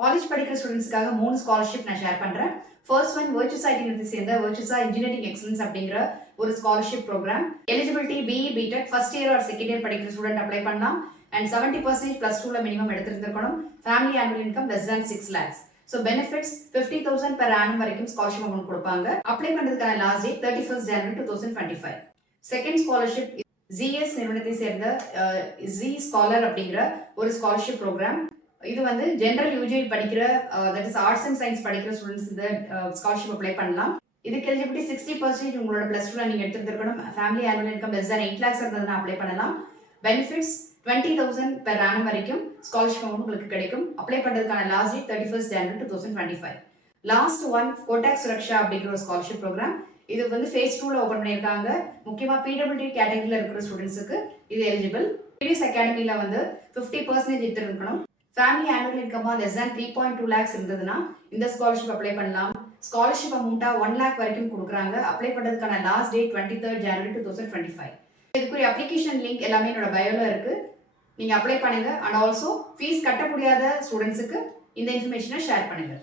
College படிக்கிற ஸ்டூடெண்ட்ஸ்க்காக 3 scholarship நான் ஷேர் பண்றேன். ஃபர்ஸ்ட் ஒன் வெர்ச்சுசா யூனிவர்சிட்டி சேர்ந்த வெர்ச்சுசா இன்ஜினியரிங் எக்ஸலன்ஸ் அப்படிங்கிற ஒரு scholarship program. Eligibility BE BTech first year or second year படிக்கிற ஸ்டூடெண்ட் அப்ளை பண்ணலாம். அண்ட் 70% பிளஸ் 2ல மினிமம் எடுத்திருந்திருக்கணும். Family annual income less than 6 lakhs. So benefits 50,000 per annum வரைக்கும் scholarship amount கொடுப்பாங்க. Apply பண்றதுக்கான last date 31st January 2025. Second scholarship GS நிறுவனத்தை சேர்ந்த G scholar அப்படிங்கிற ஒரு ஸ்காலர்ஷிப் ப்ரோக்ராம். இது வந்து ஜெனரல் யூஜி படிக்கிற that is arts and science படிக்கிற ஸ்டூடெண்ட்ஸ் இந்த ஸ்காலர்ஷிப் அப்ளை பண்ணலாம். இதுக்கு எலிஜிபிலிட்டி 60% உங்களோட பிளஸ் 2ல நீங்க எடுத்துருக்கணும். Family annual income less than 8 lakhs இருந்ததுன்னா அப்ளை பண்ணலாம். பெனிஃபிட்ஸ் 20,000 per annum வரைக்கும் ஸ்காலர்ஷிப் அமௌண்ட் உங்களுக்கு கிடைக்கும். அப்ளை பண்றதுக்கான last date 31st January 2025. Last one Kotak Suraksha அப்படிங்கிற ஒரு ஸ்காலர்ஷிப் ப்ரோக்ராம். இது வந்து ஃபேஸ் 2ல ஓபன் பண்ணியிருக்காங்க. முக்கியமா பிடபிள்யூடி கேட்டகரியில இருக்கிற ஸ்டூடெண்ட்ஸுக்கு இது எலிஜிபிள். ப்ரீவியஸ் அகாடமில வந்து 50% எடுத்துருக்கணும். ஃபேமிலி ஆனுவல் இன்கமா less than 3.2 lakhs இருந்ததுன்னா இந்த ஸ்காலர்ஷிப் அப்ளை பண்ணலாம். ஸ்காலர்ஷிப் அமௌண்ட்டா 1 lakh வரைக்கும் கொடுக்குறாங்க. அப்ளை பண்றதுக்கான லாஸ்ட் டேட் 23rd January 2025. இதுக்குரிய அப்ளிகேஷன் லிங்க் எல்லாமே என்னோட பயோல இருக்கு. நீங்க அப்ளை பண்ணுங்க. அண்ட் ஆல்சோ ஃபீஸ் கட்ட முடியாத ஸ்டூடெண்ட்ஸுக்கு இந்த இன்ஃபர்மேஷனை ஷேர் பண்ணுங்க.